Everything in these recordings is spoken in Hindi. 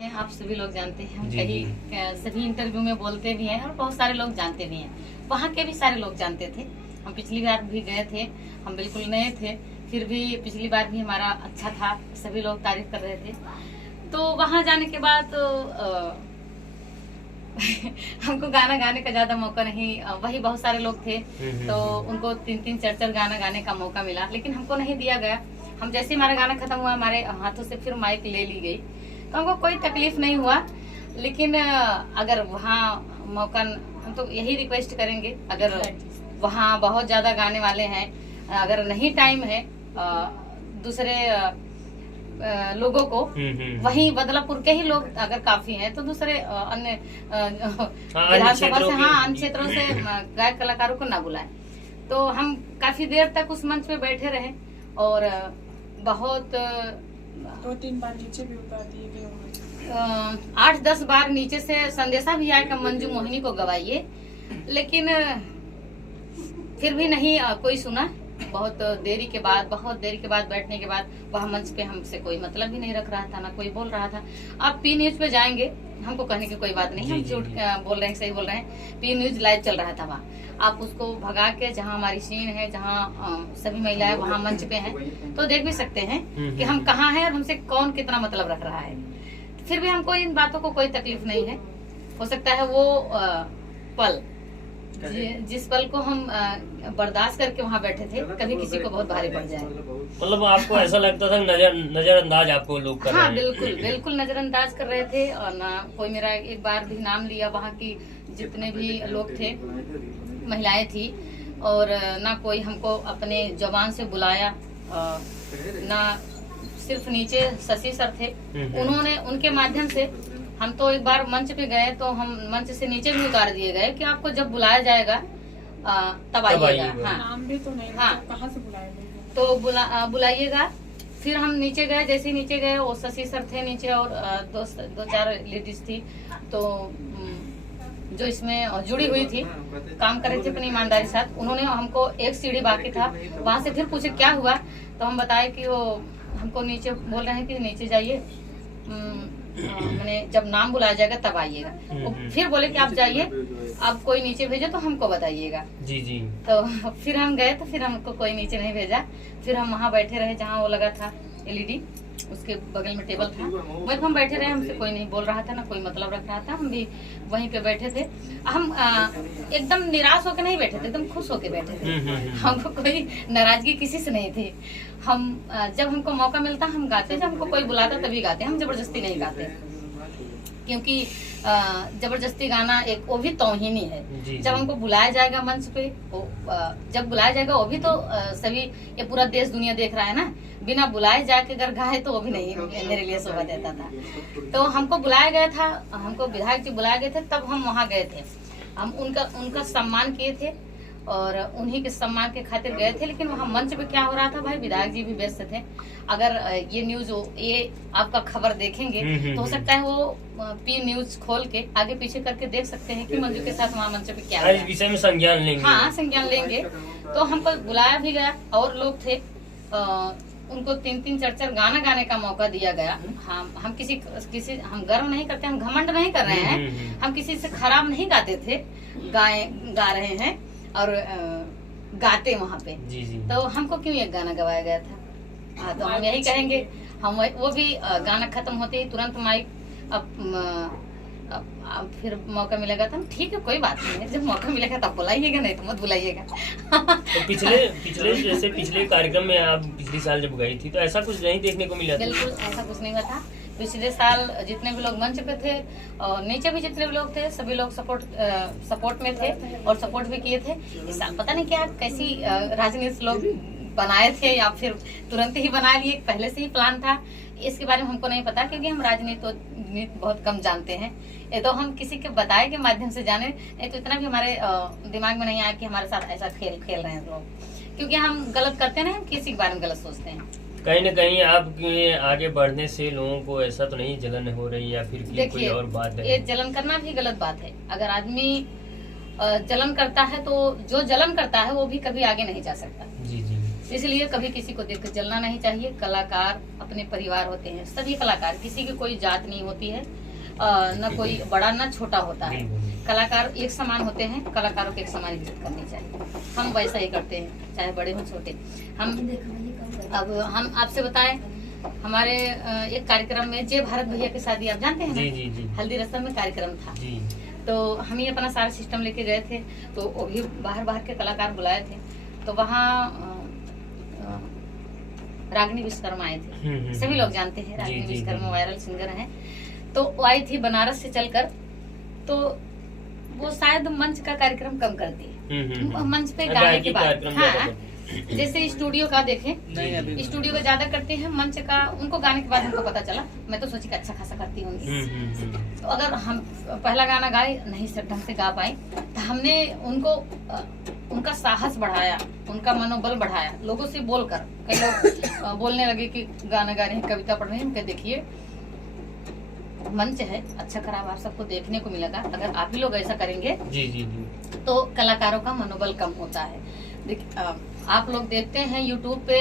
आप सभी लोग जानते हैं, हम कहीं सभी इंटरव्यू में बोलते भी हैं और बहुत सारे लोग जानते भी हैं। वहाँ के भी सारे लोग जानते थे। हम पिछली बार भी गए थे, हम बिल्कुल नए थे, फिर भी पिछली बार भी हमारा अच्छा था, सभी लोग तारीफ कर रहे थे। तो वहाँ जाने के बाद हमको गाना गाने का ज्यादा मौका नहीं, वही बहुत सारे लोग थे तो उनको 3-3 4-4 गाना गाने का मौका मिला, लेकिन हमको नहीं दिया गया। हम जैसे हमारा गाना खत्म हुआ, हमारे हाथों से फिर माइक ले ली गई, तो हमको कोई तकलीफ नहीं हुआ। लेकिन अगर वहाँ मौका, हम तो यही रिक्वेस्ट करेंगे, अगर वहाँ बहुत ज्यादा गाने वाले हैं, अगर नहीं टाइम है दूसरे लोगों को, वहीं बदलापुर के ही लोग अगर काफी हैं तो दूसरे अन्य विधानसभा से, अन्य क्षेत्रों से गायक कलाकारों को ना बुलाएं। तो हम काफी देर तक उस मंच पे बैठे रहे और बहुत 2-3 बार नीचे भी उतार दिए गए, 8-10 बार नीचे से संदेशा भी आया कि मंजू मोहिनी को गवाइए, लेकिन फिर भी नहीं कोई सुना। बहुत देरी के बाद बैठने के बाद वह मंच पे हमसे कोई मतलब ही नहीं रख रहा था, ना कोई बोल रहा था। आप पी न्यूज पे जाएंगे, हमको कहने की कोई बात नहीं, हम झूठ बोल रहे हैं, सही बोल रहे हैं। पी न्यूज लाइव चल रहा था वहाँ, आप उसको भगा के जहाँ हमारी सीन है, जहाँ सभी महिलाएं वहाँ मंच पे हैं, तो देख भी सकते हैं कि हम कहाँ हैं और हमसे कौन कितना मतलब रख रहा है। फिर भी हमको इन बातों को कोई तकलीफ नहीं है। हो सकता है वो पल, जिस पल को हम बर्दाश्त करके वहाँ बैठे थे, कभी किसी को बहुत भारी पड़ जाए। मतलब आपको ऐसा लगता था नजरअंदाज आपको लोग कर रहे हैं? बिल्कुल नजरअंदाज कर रहे थे, और ना कोई मेरा एक बार भी नाम लिया। वहाँ की जितने भी लोग थे, महिलाएं थी, और ना कोई हमको अपने जबान से बुलाया, ना सिर्फ नीचे शशि सर थे, उन्होंने, उनके माध्यम से हम तो एक बार मंच पे गए तो हम मंच से नीचे भी उतार दिए गए कि आपको जब बुलाया जाएगा तब आइएगा। हाँ, नाम भी तो नहीं, हाँ, कहाँ से बुलाया गया? तो बुलाइएगा। फिर हम नीचे गए, जैसे ही नीचे गए वो शशि सर थे नीचे, और 2-4 लेडीज थी, तो जो इसमें जुड़ी हुई थी, काम कर रही थी अपनी ईमानदारी के साथ। उन्होंने हमको, एक सीढ़ी बाकी था, वहाँ से फिर पूछे क्या हुआ, तो हम बताए कि वो हमको नीचे बोल रहे हैं कि नीचे जाइए, मैंने जब नाम बुलाया जाएगा तब आइएगा। फिर बोले कि आप जाइए, आप कोई नीचे भेजो तो हमको बताइएगा। जी। तो फिर हम गए, तो फिर हमको कोई नीचे नहीं भेजा। फिर हम वहाँ बैठे रहे जहाँ वो लगा था LED, उसके बगल में टेबल था, वहीं हम बैठे रहे। हमसे कोई नहीं बोल रहा था, ना कोई मतलब रख रहा था, हम भी वहीं पे बैठे थे। हम एकदम निराश होकर नहीं बैठे थे, एकदम खुश होकर बैठे थे। हमको कोई नाराजगी किसी से नहीं थी। हम जब हमको मौका मिलता हम गाते, जब हमको कोई बुलाता तभी गाते, हम जबरदस्ती नहीं गाते, क्योंकि जबरदस्ती गाना एक वो भी तौहीनी है। जब हमको बुलाया जाएगा मंच पे, जब बुलाया जाएगा, वो भी तो सभी, ये पूरा देश दुनिया देख रहा है ना, बिना बुलाए जाके अगर गाए तो वो भी नहीं मेरे लिए शोभा देता था। तो हमको बुलाया गया था, हमको विधायक जी बुलाए गए थे, तब हम वहाँ गए थे। हम उनका सम्मान किए थे और उन्हीं के सम्मान के खातिर गए थे। लेकिन वहाँ मंच पे क्या हो रहा था भाई, विधायक जी भी व्यस्त थे। अगर ये न्यूज, ये आपका खबर देखेंगे तो हो सकता है वो पी न्यूज खोल के आगे पीछे करके देख सकते हैं कि मंजू के साथ वहाँ मंच पे क्या है। इस विषय में संज्ञान लेंगे। हाँ, संज्ञान लेंगे। तो हमको बुलाया भी गया, और लोग थे, उनको 3-3 4-4 गाना गाने का मौका दिया गया। हम किसी हम गर्व नहीं करते, हम घमंड नहीं कर रहे हैं, हम किसी से खराब नहीं गाते थे, गा रहे हैं और गाते वहाँ पे। जी। तो हमको क्यों एक गाना गवाया गया था? हाँ, तो हम यही कहेंगे, हम वो भी गाना खत्म होते ही तुरंत माइक, अब फिर मौका मिलेगा तो ठीक है, कोई बात नहीं है, जब मौका मिलेगा तब बुलाइएगा, नहीं तो मत बुलाइएगा। तो पिछले कार्यक्रम में आप पिछले साल जब गई थी तो ऐसा कुछ नहीं देखने को मिला था? बिल्कुल ऐसा कुछ नहीं हुआ था। पिछले साल जितने भी लोग मंच पे थे और नीचे भी जितने भी लोग थे, सभी लोग सपोर्ट में थे और सपोर्ट भी किए थे। इस साल पता नहीं क्या कैसी राजनीति लोग बनाए थे, या फिर तुरंत ही बना लिए, पहले से ही प्लान था, इसके बारे में हमको नहीं पता, क्योंकि हम राजनीति बहुत कम जानते हैं। ये तो हम किसी के बताए के माध्यम से जाने, नहीं तो इतना भी हमारे दिमाग में नहीं आया कि हमारे साथ ऐसा खेल रहे हैं लोग, क्योंकि हम गलत करते नहीं, हम किसी के बारे में गलत सोचते हैं। कहीं न कहीं आपके आगे बढ़ने से लोगों को ऐसा तो नहीं जलन हो रही, या फिर कोई और बात है? ये जलन करना भी गलत बात है। अगर आदमी जलन करता है तो जो जलन करता है वो भी कभी आगे नहीं जा सकता। जी। इसलिए कभी किसी को देख कर जलना नहीं चाहिए। कलाकार अपने परिवार होते हैं, सभी कलाकार, किसी की कोई जात नहीं होती है, न कोई बड़ा न छोटा होता है। कलाकार एक समान होते हैं, कलाकारों को एक समान इज्जत करनी चाहिए। हम वैसा ही करते हैं, चाहे बड़े हो छोटे। अब हम आपसे बताएं, हमारे एक कार्यक्रम में जय भारत भैया की शादी आप जानते हैं ना? जी जी जी। हल्दी रस्म में कार्यक्रम था जी। तो हम ही अपना सारा सिस्टम लेके गए थे, तो वो भी बाहर के कलाकार बुलाए थे। तो वहाँ रागिनी विश्वकर्मा आए थे, सभी लोग जानते हैं रागिनी विश्वकर्मा वायरल सिंगर हैं। तो वो आई थी बनारस से चलकर, तो वो शायद मंच का कार्यक्रम कम करती है, मंच पे गाने के बाद। हाँ, जैसे स्टूडियो का देखें, स्टूडियो का ज्यादा करते हैं, मंच का उनको गाने के बाद हमको पता चला। मैं तो सोची कि अच्छा खासा करती होंगी, तो अगर हम पहला गाना गाए नहीं सब ढंग से गा पाए, तो हमने उनको उनका साहस बढ़ाया, उनका मनोबल बढ़ाया, लोगों से बोलकर। कई लोग बोलने लगे कि गाना गा रहे हैं, कविता पढ़ रहे हैं। उनके देखिए मंच है, अच्छा खराब आप सबको देखने को मिलेगा। अगर आप ही लोग ऐसा करेंगे जी जी जी, तो कलाकारों का मनोबल कम होता है। आप लोग देखते हैं यूट्यूब पे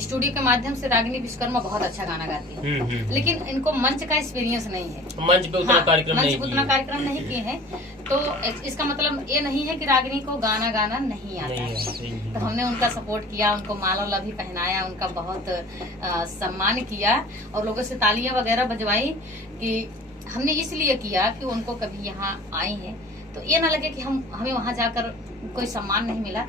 स्टूडियो के माध्यम से रागिनी विश्वकर्मा बहुत अच्छा गाना गाती है, लेकिन इनको मंच का एक्सपीरियंस नहीं है, मंच पे उतना कार्यक्रम नहीं किए हैं। तो इसका मतलब ये नहीं है कि रागिनी को गाना गाना नहीं आता है। तो हमने उनका सपोर्ट किया, उनको माला भी पहनाया, उनका बहुत सम्मान किया और लोगों से तालियां वगैरह बजवाई। कि हमने इसलिए किया कि उनको कभी यहाँ आए हैं तो ये ना लगे कि हमें वहाँ जाकर कोई सम्मान नहीं मिला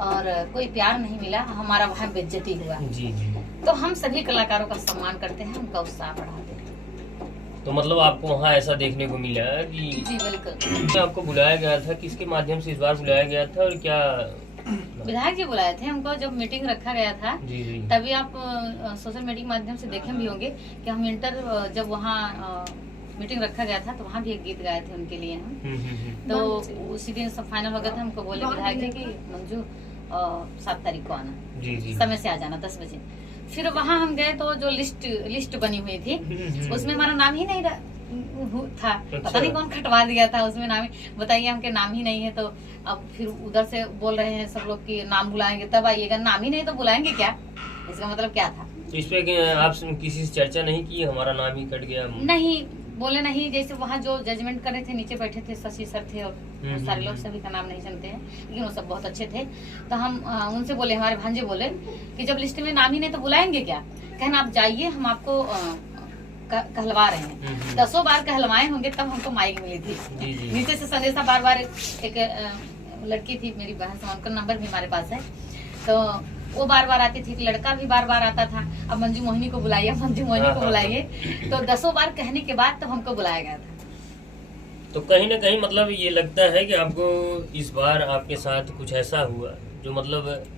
और कोई प्यार नहीं मिला, हमारा वहाँ बेइज्जती हुआ। जी जी। तो हम सभी कलाकारों का सम्मान करते हैं, उनका उत्साह बढ़ाते हैं। तो मतलब आपको वहाँ ऐसा देखने को मिला कि जी बिल्कुल। आपको बुलाया गया था, किसके माध्यम से इस बार बुलाया गया था और क्या? विधायक जी बुलाए थे हमको, जब मीटिंग रखा गया था। जी जी। तभी आप सोशल मीडिया के माध्यम से देखे भी होंगे कि हम जब वहाँ मीटिंग रखा गया था तो वहाँ भी एक गीत गाए थे उनके लिए हम। तो उसी दिन सब फाइनल हो गया था। हमको बोले विधायक जी की मंजू 7 तारीख को आना, जी जी, समय से आ जाना 10 बजे। फिर वहाँ हम गए तो जो लिस्ट बनी हुई थी उसमें हमारा नाम ही नहीं था। पता नहीं कौन खटवा दिया था उसमें नाम ही, बताइए हमके नाम ही नहीं है। तो अब फिर उधर से बोल रहे हैं सब लोग कि नाम बुलाएंगे तब आइएगा, नाम ही नहीं तो बुलाएंगे क्या? इसका मतलब क्या था? इस पे आप किसी से चर्चा नहीं की, हमारा नाम ही कट गया? नहीं बोले नहीं। जैसे वहाँ जो जजमेंट कर रहे थे, नीचे बैठे थे, शशि सर थे और सारे लोग, सभी का नाम नहीं जानते हैं लेकिन वो सब बहुत अच्छे थे। तो हम उनसे बोले, हमारे भांजे बोले कि जब लिस्ट में नाम ही नहीं तो बुलाएंगे क्या? कहना आप जाइए, हम आपको कहलवा रहे हैं। 10 बार कहलवाए होंगे तब हमको माइक मिली थी। नीचे से संदेशा बार एक लड़की थी मेरी बहन, उनका नंबर भी हमारे पास है, तो वो बार आती थी। लड़का भी बार आता था, अब मंजू मोहिनी को बुलाइए, मंजू मोहिनी को बुलाइए। तो 10 बार कहने के बाद तब हमको बुलाया गया था। तो कहीं ना कहीं मतलब ये लगता है कि आपको इस बार आपके साथ कुछ ऐसा हुआ जो मतलब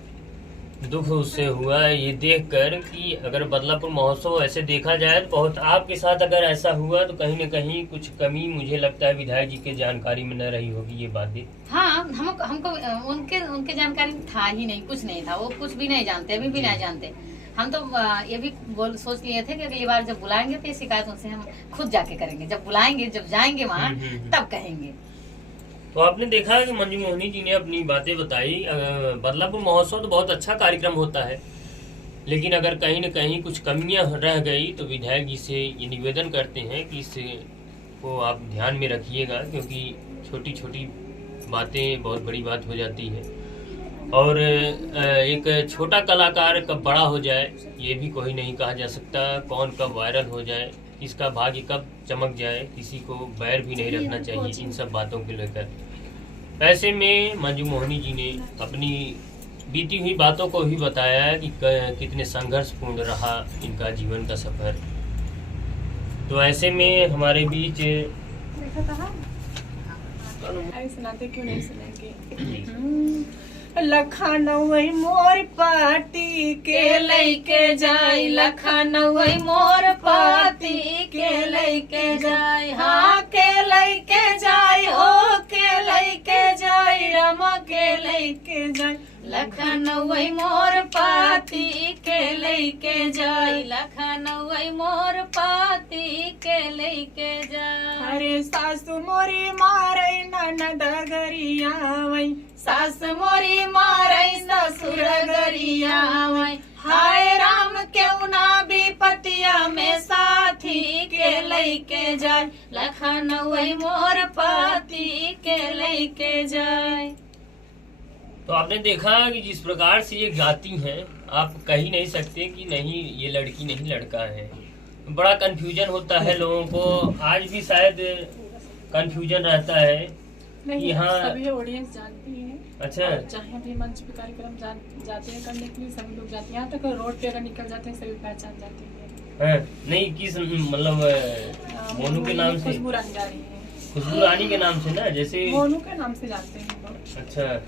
दुख उससे हुआ है, ये देखकर कि अगर बदलापुर महोत्सव ऐसे देखा जाए तो बहुत, आपके साथ अगर ऐसा हुआ तो कहीं न कहीं कुछ कमी मुझे लगता है विधायक जी के जानकारी में न रही होगी ये बातें। हाँ, हमको उनके जानकारी में था ही नहीं, कुछ नहीं था। वो कुछ भी नहीं जानते, अभी भी नहीं जानते। हम तो ये भी सोच लिए थे कि अगली बार जब बुलाएंगे तो ये शिकायत उनसे हम खुद जाके करेंगे। जब बुलाएंगे, जब जाएंगे वहाँ तब कहेंगे। तो आपने देखा कि मंजू मोहिनी जी ने अपनी बातें बताई। बदलापुर महोत्सव तो बहुत अच्छा कार्यक्रम होता है, लेकिन अगर कहीं न कहीं कुछ कमियां रह गई तो विधायक जी से ये निवेदन करते हैं कि इससे को आप ध्यान में रखिएगा, क्योंकि छोटी छोटी बातें बहुत बड़ी बात हो जाती है। और एक छोटा कलाकार कब बड़ा हो जाए ये भी कोई नहीं कहा जा सकता, कौन कब वायरल हो जाए, किसका भाग्य कब चमक जाए, किसी को बैर भी नहीं रखना चाहिए इन सब बातों को लेकर। ऐसे में मंजू मोहिनी जी ने अपनी बीती हुई बातों को ही बताया कि कितने संघर्षपूर्ण रहा इनका जीवन का सफर। तो ऐसे में हमारे बीच सुनाते क्यों नहीं सुनाएंगे? लखनऊ मोर पाती के लैके जाई, लखनऊ मोर पाती के लैके जाई, हाँ के लैके जाई, ओ के लैके जाई, रमा के लैके जाई, लखनऊ मोर पाती के लेके जाई, लखनऊ मोर पाती के लेके जाई। अरे सासु मोरी मारई ननद गरियावई, सास मोरी मारई ससुर गरियावई, हाय राम क्यों ना विपतिया में साथी के लेके जाए, लखनऊ मोर पाती के लेके जाए। तो आपने देखा कि जिस प्रकार से ये गाती हैं, आप कह ही नहीं सकते कि नहीं ये लड़की नहीं लड़का है। बड़ा कंफ्यूजन होता है लोगों को, आज भी शायद कंफ्यूजन रहता है। नहीं यहाँ- सभी ऑडियंस जानती है। अच्छा। और चाहे भी मंच पे कार्यक्रम जाते हैं करने के लिए, सभी लोग जाते हैं। यहाँ तक रोड पे अगर निकल जाते हैं सभी पहचान जाते हैं। हाँ, नहीं किस मतलब मोनू के नाम से, खुशबू रानी जा रही है, खुशबू रानी के नाम से ना, जैसे मोनू के नाम से जानते हैं लोग। अच्छा,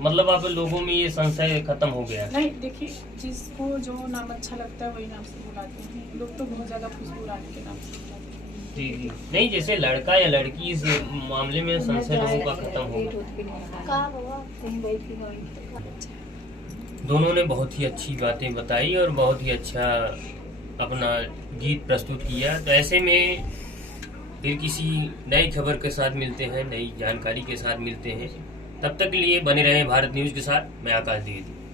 मतलब आप लोगों में ये संशय खत्म हो गया। नहीं देखिए, जिसको जो नाम अच्छा लगता है वही नाम से बुलाते हैं लोग। तो बहुत ज्यादा खुशबू रानी के नाम से बुलाते हैं। जी जी, नहीं जैसे लड़का या लड़की, इस मामले में संशय लोगों का खत्म हो गया। दोनों ने बहुत ही अच्छी बातें बताई और बहुत ही अच्छा अपना गीत प्रस्तुत किया। तो ऐसे में फिर किसी नई खबर के साथ मिलते हैं, नई जानकारी के साथ मिलते हैं। तब तक के लिए बने रहें भारत न्यूज़ के साथ। मैं आकाश द्विवेदी।